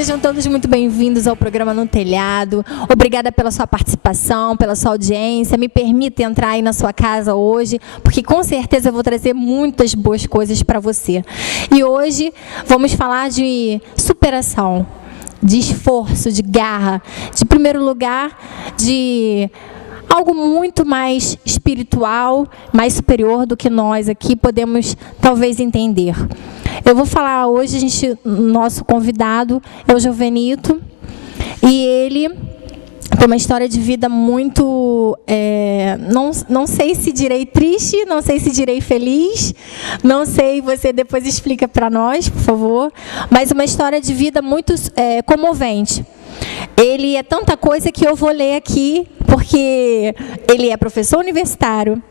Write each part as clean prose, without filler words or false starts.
Sejam todos muito bem-vindos ao programa No Telhado. Obrigada pela sua participação, pela sua audiência. Me permita entrar aí na sua casa hoje, porque com certeza eu vou trazer muitas boas coisas para você. E hoje vamos falar de superação, de esforço, de garra, de, em primeiro lugar, de algo muito mais espiritual, mais superior do que nós aqui podemos talvez entender. Eu vou falar hoje, nosso convidado é o Jovenito, e ele tem uma história de vida muito, não sei se direi triste, não sei se direi feliz, não sei, você depois explica para nós, por favor, mas uma história de vida muito comovente. Ele é tanta coisa que eu vou ler aqui, porque ele é professor universitário,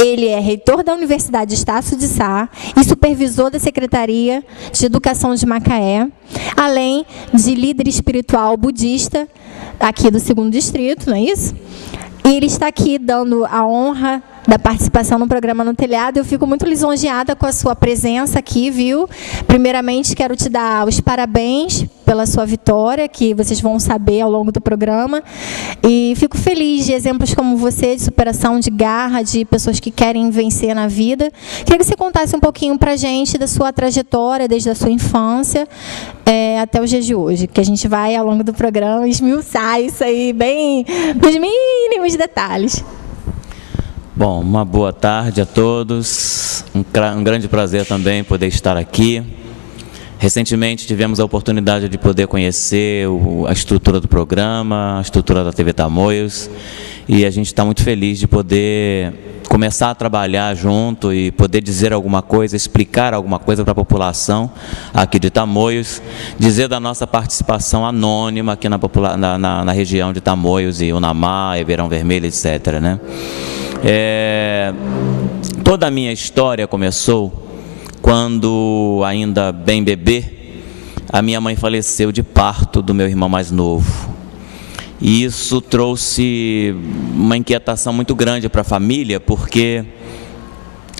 ele é reitor da Universidade Estácio de Sá e supervisor da Secretaria de Educação de Macaé, além de líder espiritual budista aqui do 2º Distrito, não é isso? E ele está aqui dando a honra da participação no programa No Telhado. Eu fico muito lisonjeada com a sua presença aqui, viu? Primeiramente, quero te dar os parabéns pela sua vitória, que vocês vão saber ao longo do programa. E fico feliz de exemplos como você, de superação, de garra, de pessoas que querem vencer na vida. Queria que você contasse um pouquinho para a gente da sua trajetória, desde a sua infância até os dias de hoje, que a gente vai, ao longo do programa, esmiuçar isso aí, bem nos mínimos detalhes. Bom, uma boa tarde a todos, um grande prazer também poder estar aqui. Recentemente tivemos a oportunidade de poder conhecer a estrutura do programa, a estrutura da TV Tamoios, e a gente está muito feliz de poder começar a trabalhar junto e poder dizer alguma coisa, explicar alguma coisa para a população aqui de Tamoios, dizer da nossa participação anônima aqui na região de Tamoios e Unamá, Ribeirão Vermelho, etc., né? Toda a minha história começou quando, ainda bem bebê, a minha mãe faleceu de parto do meu irmão mais novo. E isso trouxe uma inquietação muito grande para a família, porque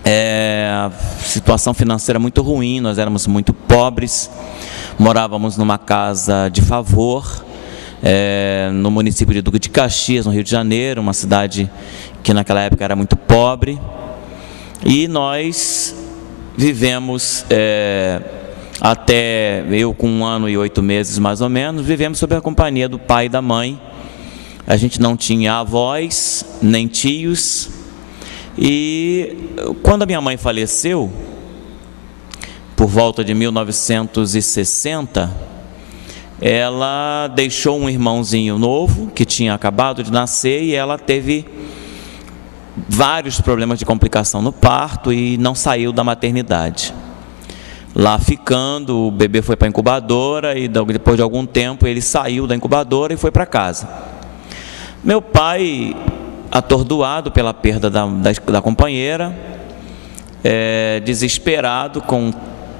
a situação financeira muito ruim, nós éramos muito pobres, morávamos numa casa de favor, no município de Duque de Caxias, no Rio de Janeiro, uma cidade que naquela época era muito pobre, e nós vivemos, até eu com 1 ano e 8 meses mais ou menos, vivemos sob a companhia do pai e da mãe. A gente não tinha avós, nem tios, e quando a minha mãe faleceu, por volta de 1960, ela deixou um irmãozinho novo, que tinha acabado de nascer, e ela teve vários problemas de complicação no parto e não saiu da maternidade. Lá ficando, o bebê foi para a incubadora e depois de algum tempo ele saiu da incubadora e foi para casa. Meu pai, atordoado pela perda da companheira, desesperado, com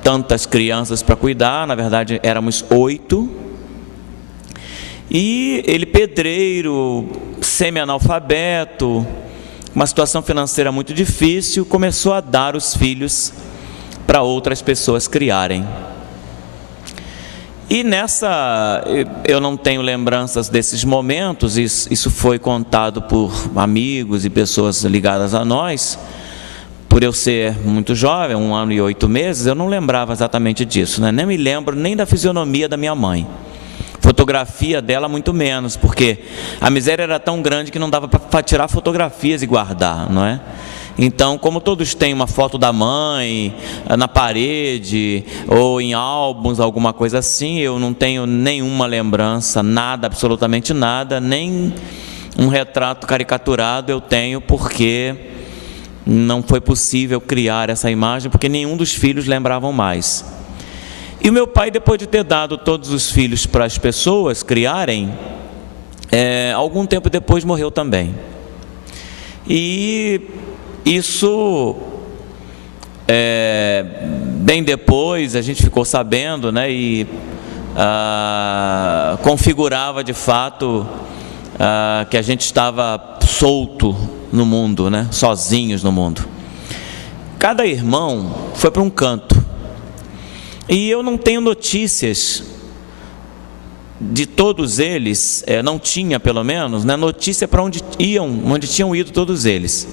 tantas crianças para cuidar, na verdade éramos 8, e ele pedreiro, semi-analfabeto, uma situação financeira muito difícil, começou a dar os filhos para outras pessoas criarem. E eu não tenho lembranças desses momentos, isso foi contado por amigos e pessoas ligadas a nós. Por eu ser muito jovem, 1 ano e 8 meses, eu não lembrava exatamente disso, né? Nem me lembro nem da fisionomia da minha mãe. Fotografia dela muito menos, porque a miséria era tão grande que não dava para tirar fotografias e guardar, não é? Então, como todos têm uma foto da mãe na parede ou em álbuns, alguma coisa assim, eu não tenho nenhuma lembrança, nada, absolutamente nada, nem um retrato caricaturado eu tenho, porque não foi possível criar essa imagem, porque nenhum dos filhos lembravam mais. E o meu pai, depois de ter dado todos os filhos para as pessoas criarem, algum tempo depois morreu também. E isso, bem depois, a gente ficou sabendo, né, e configurava de fato que a gente estava solto no mundo, né, sozinhos no mundo. Cada irmão foi para um canto. E eu não tenho notícias de todos eles, não tinha pelo menos, né, notícia para onde tinham ido todos eles.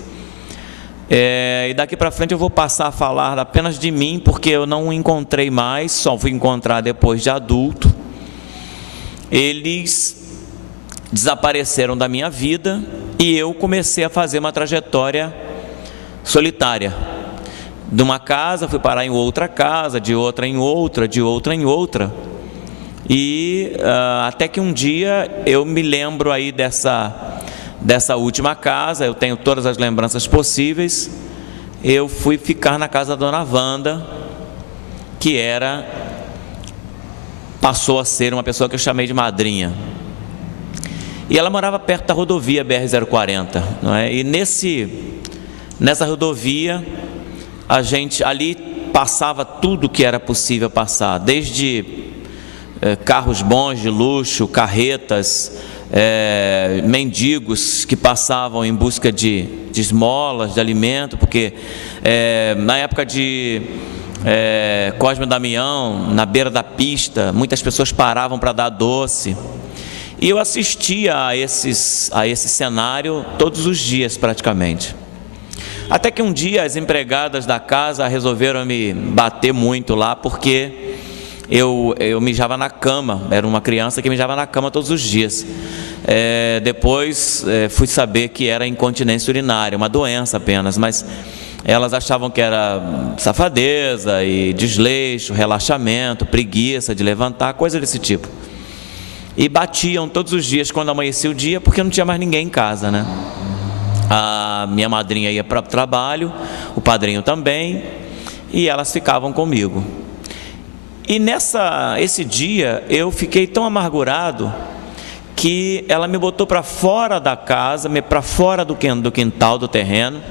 E daqui para frente eu vou passar a falar apenas de mim, porque eu não encontrei mais, só fui encontrar depois de adulto. Eles desapareceram da minha vida e eu comecei a fazer uma trajetória solitária. De uma casa fui parar em outra casa, de outra em outra, de outra em outra. E até que um dia eu me lembro aí dessa última casa, eu tenho todas as lembranças possíveis. Eu fui ficar na casa da dona Wanda, que passou a ser uma pessoa que eu chamei de madrinha. E ela morava perto da rodovia BR-040, não é? E nessa rodovia, ali passava tudo que era possível passar, desde carros bons de luxo, carretas, mendigos que passavam em busca de esmolas, de alimento, porque na época de Cosme e Damião, na beira da pista, muitas pessoas paravam para dar doce. E eu assistia a esse cenário todos os dias praticamente. Até que um dia as empregadas da casa resolveram me bater muito lá, porque eu mijava na cama, era uma criança que mijava na cama todos os dias. Depois fui saber que era incontinência urinária, uma doença apenas, mas elas achavam que era safadeza e desleixo, relaxamento, preguiça de levantar, coisa desse tipo. E batiam todos os dias quando amanhecia o dia, porque não tinha mais ninguém em casa, né? A minha madrinha ia para o trabalho, o padrinho também, e elas ficavam comigo. E esse dia eu fiquei tão amargurado que ela me botou para fora da casa, para fora do quintal, do terreno,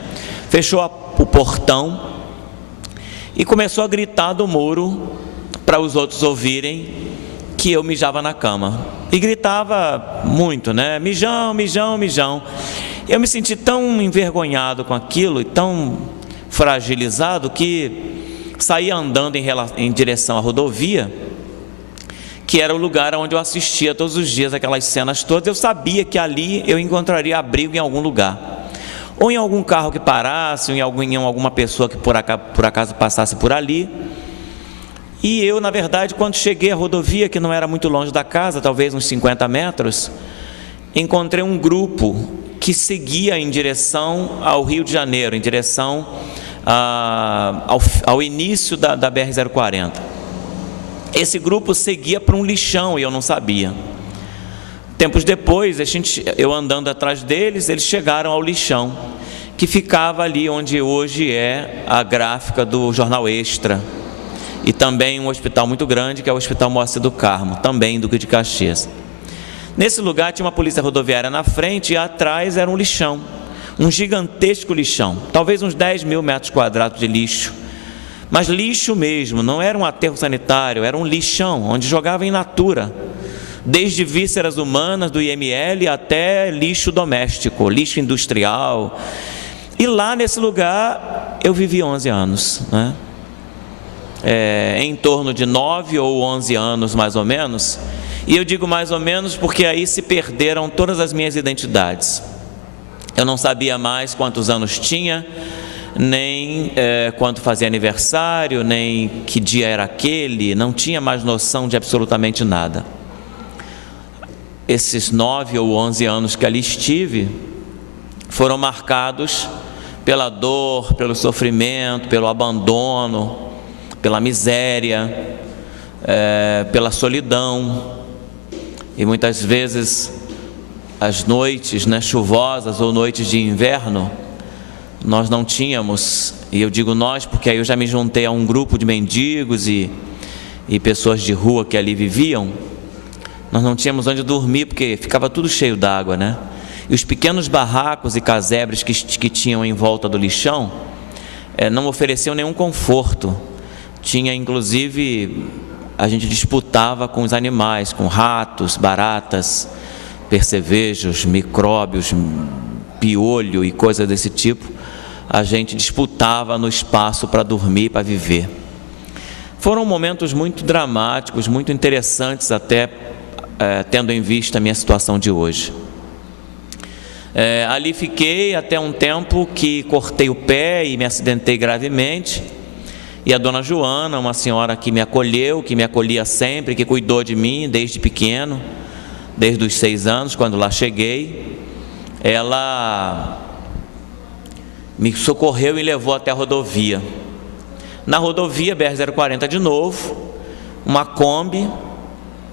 fechou o portão e começou a gritar do muro para os outros ouvirem que eu mijava na cama. E gritava muito, né? Mijão, mijão, mijão. Eu me senti tão envergonhado com aquilo e tão fragilizado que saí andando em direção à rodovia, que era o lugar onde eu assistia todos os dias aquelas cenas todas. Eu sabia que ali eu encontraria abrigo em algum lugar, ou em algum carro que parasse, ou em alguma pessoa que por acaso passasse por ali. E eu, na verdade, quando cheguei à rodovia, que não era muito longe da casa, talvez uns 50 metros, encontrei um grupo que seguia em direção ao Rio de Janeiro, em direção ao início da BR-040. Esse grupo seguia para um lixão e eu não sabia. Tempos depois, eu andando atrás deles, eles chegaram ao lixão, que ficava ali onde hoje é a gráfica do Jornal Extra, e também um hospital muito grande, que é o Hospital Moacir do Carmo, também em Duque de Caxias. Nesse lugar tinha uma polícia rodoviária na frente e atrás era um lixão, um gigantesco lixão, talvez uns 10 mil metros quadrados de lixo, mas lixo mesmo, não era um aterro sanitário, era um lixão, onde jogava in natura, desde vísceras humanas do IML até lixo doméstico, lixo industrial. E lá nesse lugar eu vivi 11 anos, né? Em torno de 9 ou 11 anos mais ou menos. E eu digo mais ou menos porque aí se perderam todas as minhas identidades. Eu não sabia mais quantos anos tinha, nem quando fazia aniversário, nem que dia era aquele, não tinha mais noção de absolutamente nada. Esses 9 ou 11 anos que ali estive foram marcados pela dor, pelo sofrimento, pelo abandono, pela miséria, pela solidão. E muitas vezes as noites, né, chuvosas ou noites de inverno, nós não tínhamos, e eu digo nós porque aí eu já me juntei a um grupo de mendigos e pessoas de rua que ali viviam. Nós não tínhamos onde dormir porque ficava tudo cheio d'água, né? E os pequenos barracos e casebres que tinham em volta do lixão não ofereciam nenhum conforto. Tinha, inclusive, a gente disputava com os animais, com ratos, baratas, percevejos, micróbios, piolho e coisas desse tipo. A gente disputava no espaço para dormir, para viver. Foram momentos muito dramáticos, muito interessantes até tendo em vista a minha situação de hoje. Ali fiquei até um tempo que cortei o pé e me acidentei gravemente. E a dona Joana, uma senhora que me acolheu, que me acolhia sempre, que cuidou de mim desde pequeno, desde os 6 anos, quando lá cheguei, ela me socorreu e levou até a rodovia. Na rodovia BR-040 de novo, uma Kombi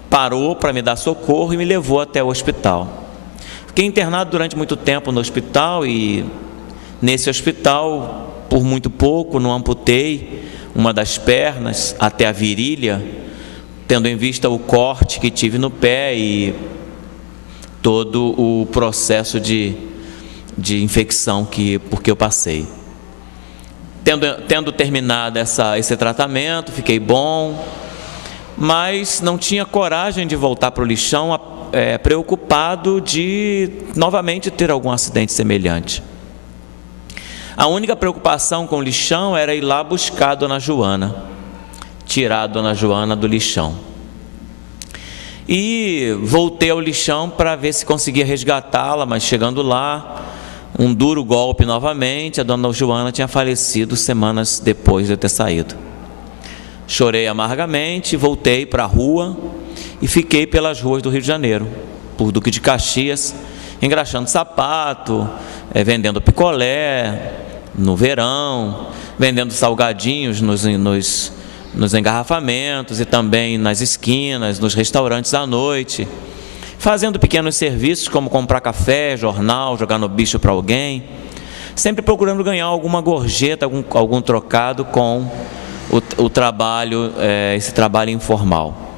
parou para me dar socorro e me levou até o hospital. Fiquei internado durante muito tempo no hospital e nesse hospital, por muito pouco, não amputei uma das pernas até a virilha, tendo em vista o corte que tive no pé e todo o processo de infecção porque eu passei. Tendo terminado esse tratamento, fiquei bom, mas não tinha coragem de voltar para o lixão, preocupado de novamente ter algum acidente semelhante. A única preocupação com o lixão era ir lá buscar a dona Joana, tirar a dona Joana do lixão. E voltei ao lixão para ver se conseguia resgatá-la, mas chegando lá, um duro golpe novamente, a dona Joana tinha falecido semanas depois de eu ter saído. Chorei amargamente, voltei para a rua e fiquei pelas ruas do Rio de Janeiro, por Duque de Caxias, engraxando sapato, vendendo picolé no verão, vendendo salgadinhos nos engarrafamentos e também nas esquinas, nos restaurantes à noite, fazendo pequenos serviços como comprar café, jornal, jogar no bicho para alguém, sempre procurando ganhar alguma gorjeta, algum trocado com o trabalho, esse trabalho informal.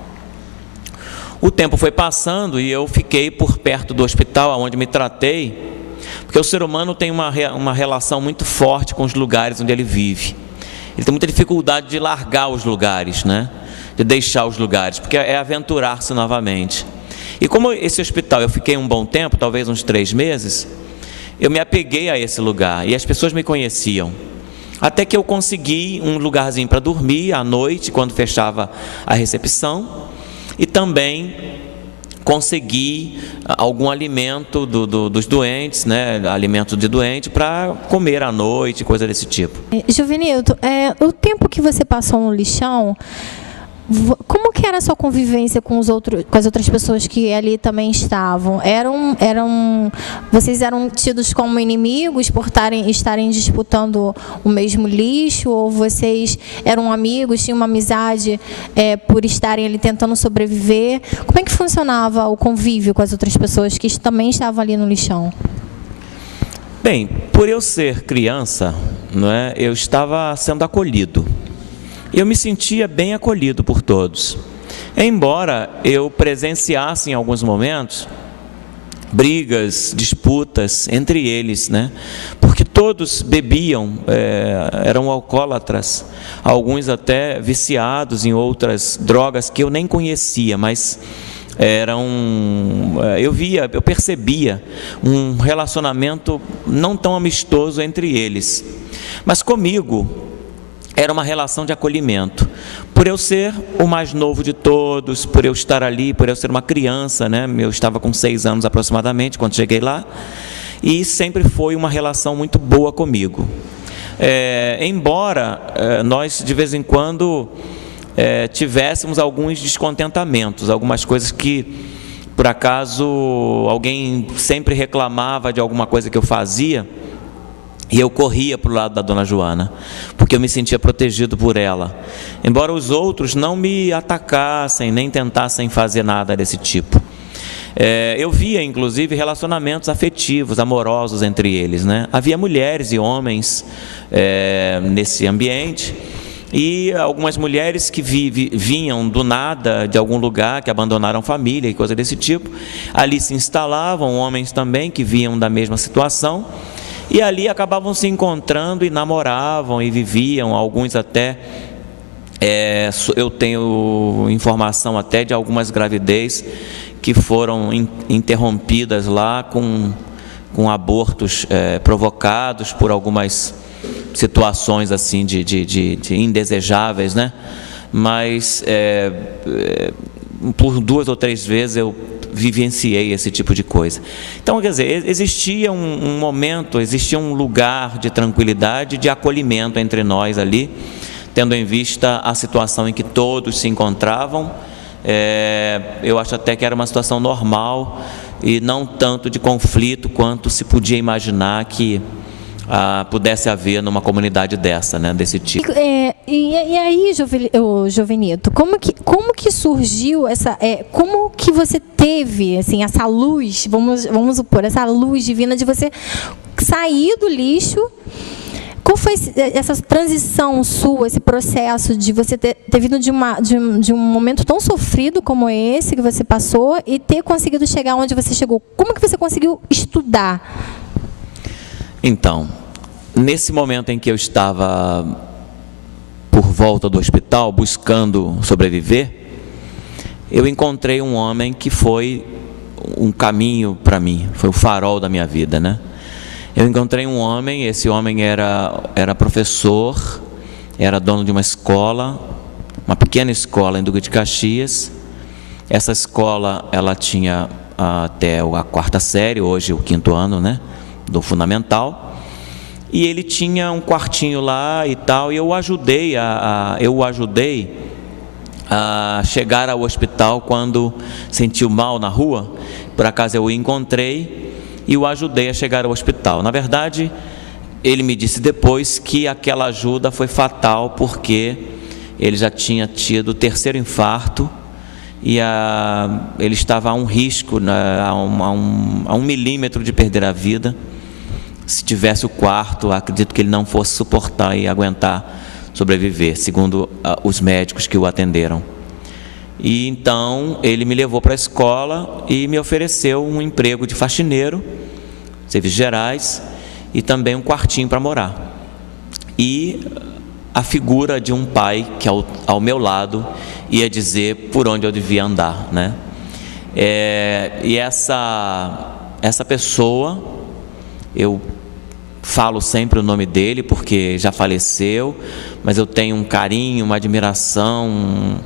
O tempo foi passando e eu fiquei por perto do hospital onde me tratei, porque o ser humano tem uma relação muito forte com os lugares onde ele vive. Ele tem muita dificuldade de largar os lugares, né? De deixar os lugares, porque é aventurar-se novamente. E como esse hospital eu fiquei um bom tempo, talvez uns 3 meses, eu me apeguei a esse lugar e as pessoas me conheciam. Até que eu consegui um lugarzinho para dormir à noite, quando fechava a recepção, e também consegui algum alimento dos doentes, né? Alimento de doente para comer à noite, coisa desse tipo. Jovenildo, o tempo que você passou no lixão, como que era a sua convivência com as outras pessoas que ali também estavam? Vocês eram tidos como inimigos por estarem disputando o mesmo lixo? Ou vocês eram amigos, tinham uma amizade por estarem ali tentando sobreviver? Como é que funcionava o convívio com as outras pessoas que também estavam ali no lixão? Bem, por eu ser criança, não é, eu estava sendo acolhido. Eu me sentia bem acolhido por todos. Embora eu presenciasse em alguns momentos brigas, disputas entre eles, né? Porque todos bebiam, eram alcoólatras, alguns até viciados em outras drogas que eu nem conhecia, mas eu percebia um relacionamento não tão amistoso entre eles. Mas comigo era uma relação de acolhimento. Por eu ser o mais novo de todos, por eu estar ali, por eu ser uma criança, né? Eu estava com 6 anos aproximadamente quando cheguei lá, e sempre foi uma relação muito boa comigo. Embora nós de vez em quando tivéssemos alguns descontentamentos, algumas coisas que por acaso alguém sempre reclamava de alguma coisa que eu fazia, e eu corria para o lado da dona Joana, porque eu me sentia protegido por ela. Embora os outros não me atacassem, nem tentassem fazer nada desse tipo. Eu via, inclusive, relacionamentos afetivos, amorosos entre eles, né? Havia mulheres e homens nesse ambiente, e algumas mulheres que vinham do nada, de algum lugar, que abandonaram família e coisa desse tipo. Ali se instalavam homens também que vinham da mesma situação, e ali acabavam se encontrando e namoravam e viviam, alguns até, eu tenho informação até de algumas gravidez que foram interrompidas lá com abortos provocados por algumas situações assim de indesejáveis, né? Mas por 2 ou 3 vezes eu vivenciei esse tipo de coisa. Então, quer dizer, existia um momento, existia um lugar de tranquilidade, de acolhimento entre nós ali, tendo em vista a situação em que todos se encontravam. Eu acho até que era uma situação normal e não tanto de conflito quanto se podia imaginar que pudesse haver numa comunidade dessa, né, desse tipo. E aí, Jovenito, como que surgiu essa, como que você teve assim essa luz, vamos supor, essa luz divina de você sair do lixo? Qual foi essa transição sua, esse processo de você ter vindo de um momento tão sofrido como esse que você passou e ter conseguido chegar onde você chegou? Como que você conseguiu estudar? Então, nesse momento em que eu estava por volta do hospital, buscando sobreviver, eu encontrei um homem que foi um caminho para mim, foi o farol da minha vida, né? Eu encontrei um homem, esse homem era professor, era dono de uma escola, uma pequena escola em Duque de Caxias. Essa escola, ela tinha até a 4ª série, hoje o 5º ano, né, do fundamental. E ele tinha um quartinho lá e tal, e eu o ajudei a chegar ao hospital quando sentiu mal na rua. Por acaso eu o encontrei e o ajudei a chegar ao hospital. Na verdade, ele me disse depois que aquela ajuda foi fatal, porque ele já tinha tido o 3º infarto e ele estava a um risco, a 1 milímetro de perder a vida. Se tivesse o 4º, acredito que ele não fosse suportar e aguentar sobreviver, segundo os médicos que o atenderam. E então ele me levou para a escola e me ofereceu um emprego de faxineiro, serviços gerais, e também um quartinho para morar. E a figura de um pai que ao meu lado ia dizer por onde eu devia andar, né? E essa pessoa, eu falo sempre o nome dele porque já faleceu, mas eu tenho um carinho, uma admiração,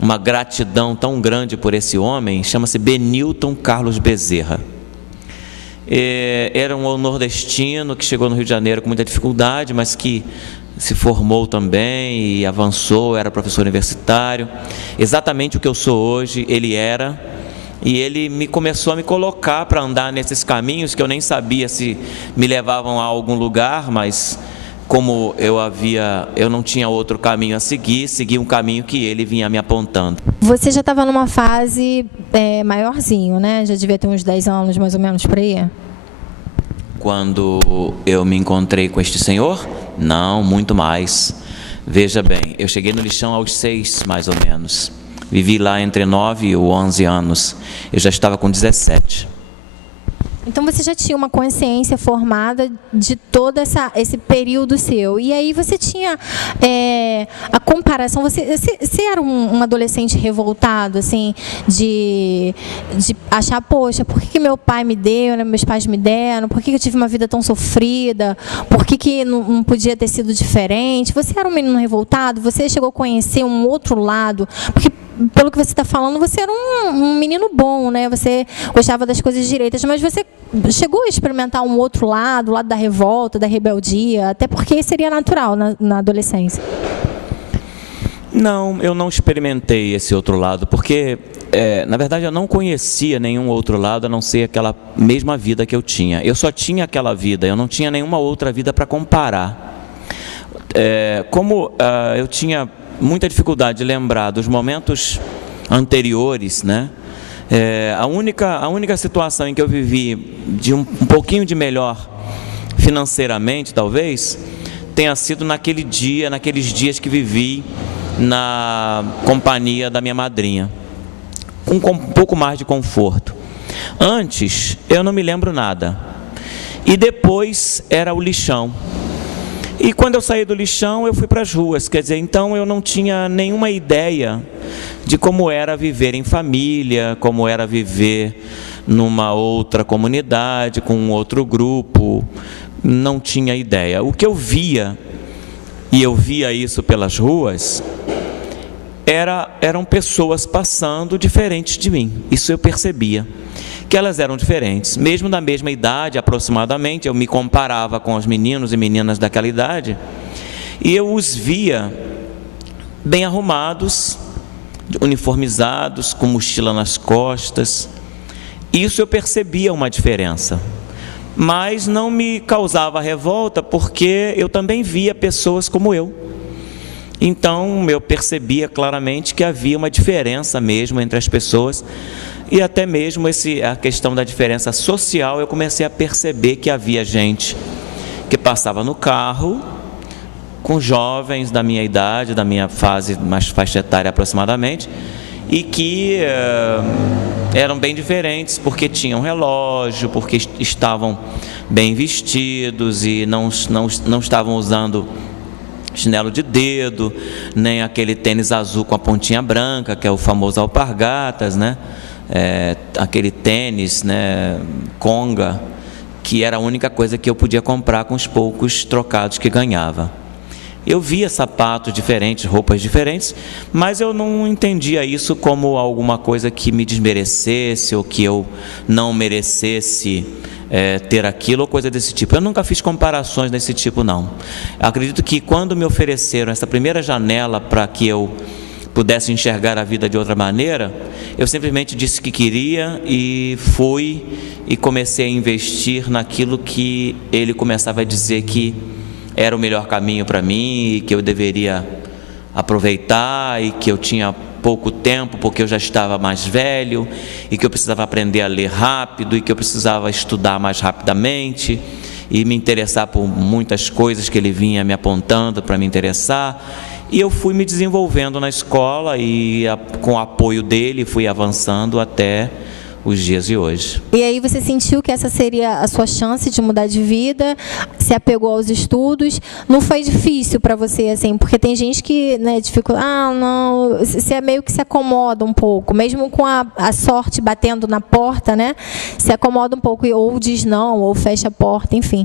uma gratidão tão grande por esse homem. Chama-se Benilton Carlos Bezerra. Era um nordestino que chegou no Rio de Janeiro com muita dificuldade, mas que se formou também e avançou, era professor universitário. Exatamente o que eu sou hoje, ele era. E ele começou a me colocar para andar nesses caminhos que eu nem sabia se me levavam a algum lugar, mas como eu não tinha outro caminho a seguir, segui um caminho que ele vinha me apontando. Você já estava numa fase maiorzinho, né? Já devia ter uns 10 anos mais ou menos por aí? Quando eu me encontrei com este senhor? Não, muito mais. Veja bem, eu cheguei no lixão aos 6 mais ou menos. Vivi lá entre 9 e 11 anos. Eu já estava com 17. Então você já tinha uma consciência formada de todo esse período seu. E aí você tinha a comparação. Você era um adolescente revoltado, assim, de achar, poxa, por que meu pai me deu, né, meus pais me deram? Por que eu tive uma vida tão sofrida? Por que não podia ter sido diferente? Você era um menino revoltado? Você chegou a conhecer um outro lado? Porque pelo que você está falando, você era um menino bom, né? Você gostava das coisas direitas, mas você chegou a experimentar um outro lado, o lado da revolta, da rebeldia, até porque seria natural na adolescência. Não, eu não experimentei esse outro lado, porque, na verdade, eu não conhecia nenhum outro lado, a não ser aquela mesma vida que eu tinha. Eu só tinha aquela vida, eu não tinha nenhuma outra vida para comparar. Como eu tinha muita dificuldade de lembrar dos momentos anteriores, né? A única situação em que eu vivi de um pouquinho de melhor financeiramente, talvez, tenha sido naqueles dias que vivi na companhia da minha madrinha, com um pouco mais de conforto. Antes, eu não me lembro nada. E depois era o lixão. E quando eu saí do lixão, eu fui para as ruas, quer dizer, então eu não tinha nenhuma ideia de como era viver em família, como era viver numa outra comunidade, com um outro grupo, não tinha ideia. O que eu via, e eu via isso pelas ruas, eram pessoas passando diferentes de mim. Isso eu percebia, que elas eram diferentes. Mesmo da mesma idade, aproximadamente, eu me comparava com os meninos e meninas daquela idade, e eu os via bem arrumados, uniformizados, com mochila nas costas. Isso eu percebia uma diferença, mas não me causava revolta, porque eu também via pessoas como eu. Então eu percebia claramente que havia uma diferença mesmo entre as pessoas, e até mesmo a questão da diferença social, eu comecei a perceber que havia gente que passava no carro com jovens da minha idade, da minha faixa etária aproximadamente, e que eram bem diferentes, porque tinham relógio, porque estavam bem vestidos e não estavam usando chinelo de dedo, nem aquele tênis azul com a pontinha branca, que é o famoso alpargatas, né? Aquele tênis, né, conga, que era a única coisa que eu podia comprar com os poucos trocados que ganhava. Eu via sapatos diferentes, roupas diferentes, mas eu não entendia isso como alguma coisa que me desmerecesse ou que eu não merecesse ter aquilo ou coisa desse tipo. Eu nunca fiz comparações desse tipo, não. Acredito que quando me ofereceram essa primeira janela para que eu pudesse enxergar a vida de outra maneira, eu simplesmente disse que queria e fui e comecei a investir naquilo que ele começava a dizer que era o melhor caminho para mim, e que eu deveria aproveitar, e que eu tinha pouco tempo porque eu já estava mais velho, e que eu precisava aprender a ler rápido, e que eu precisava estudar mais rapidamente e me interessar por muitas coisas que ele vinha me apontando para me interessar. E eu fui me desenvolvendo na escola e com o apoio dele fui avançando até os dias de hoje. E aí você sentiu que essa seria a sua chance de mudar de vida, se apegou aos estudos, não foi difícil para você, assim, porque tem gente que, né, não, você meio que se acomoda um pouco, mesmo com a sorte batendo na porta, né, se acomoda um pouco, ou diz não, ou fecha a porta, enfim.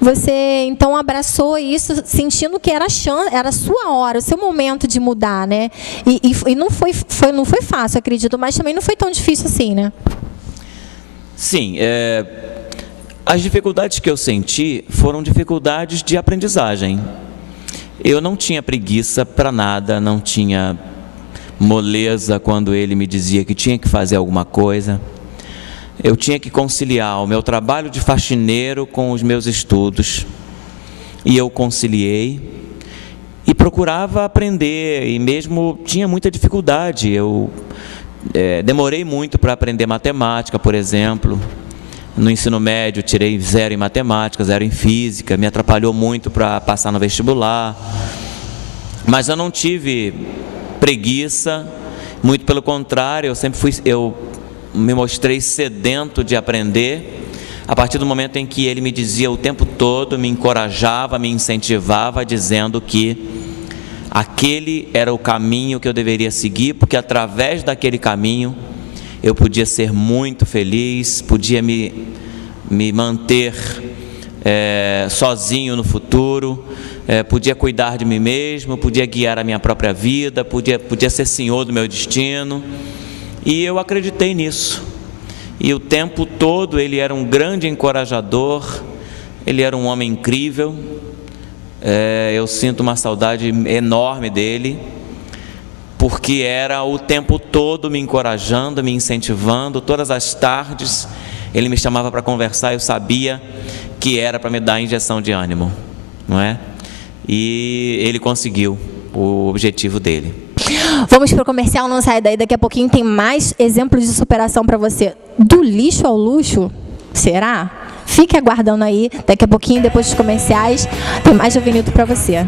Você, então, abraçou isso, sentindo que era a sua hora, o seu momento de mudar, né, e não foi fácil, acredito, mas também não foi tão difícil assim, né? Sim, as dificuldades que eu senti foram dificuldades de aprendizagem. Eu não tinha preguiça para nada, não tinha moleza quando ele me dizia que tinha que fazer alguma coisa. Eu tinha que conciliar o meu trabalho de faxineiro com os meus estudos, e eu conciliei e procurava aprender, e mesmo tinha muita dificuldade. Eu demorei muito para aprender matemática, por exemplo. No ensino médio tirei 0 em matemática, 0 em física, me atrapalhou muito para passar no vestibular. Mas eu não tive preguiça, muito pelo contrário, eu me mostrei sedento de aprender. A partir do momento em que ele me dizia o tempo todo, me encorajava, me incentivava, dizendo que aquele era o caminho que eu deveria seguir, porque através daquele caminho eu podia ser muito feliz, podia me manter sozinho no futuro, podia cuidar de mim mesmo, podia guiar a minha própria vida, podia ser senhor do meu destino. E eu acreditei nisso. E o tempo todo ele era um grande encorajador, ele era um homem incrível. Eu sinto uma saudade enorme dele, porque era o tempo todo me encorajando, me incentivando. Todas as tardes ele me chamava para conversar, eu sabia que era para me dar injeção de ânimo, não é? E ele conseguiu o objetivo dele. Vamos para o comercial, não sai daí, daqui a pouquinho tem mais exemplos de superação para você. Do lixo ao luxo? Será? Fique aguardando aí, daqui a pouquinho, depois dos comerciais, tem mais Jovenildo para você.